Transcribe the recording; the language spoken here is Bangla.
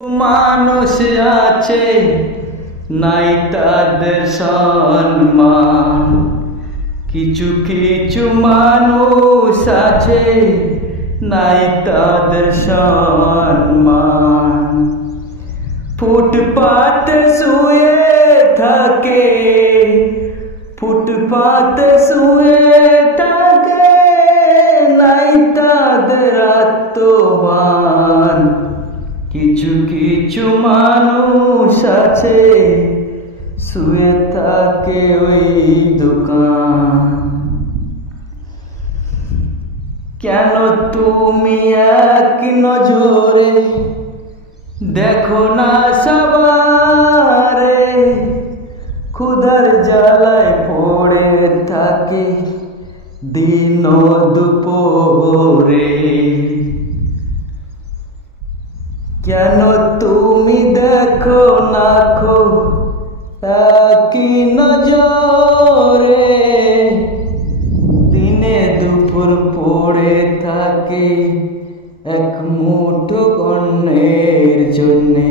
মানুষ আছে নাই তাদের সম্মান, কিছু কিছু মানুষ আছে নাই তাদের সম্মান। ফুটপাতে শুয়ে থাকে, ফুটপাতে শুয়ে থাকে, নাই তাদের আত্মবান। কিছু কিছু মানুষ আছে শুয়ে থাকে ওই দোকান। কেন তুমি এক নজরে দেখো না সবারে, ক্ষুধার জ্বালায় পড়ে থাকে দিন দুপুরে। কেন তুমি দেখো না খো একই নজরে, দিনে দুপুর পড়ে থাকে এক মুঠো অন্নের জন্যে।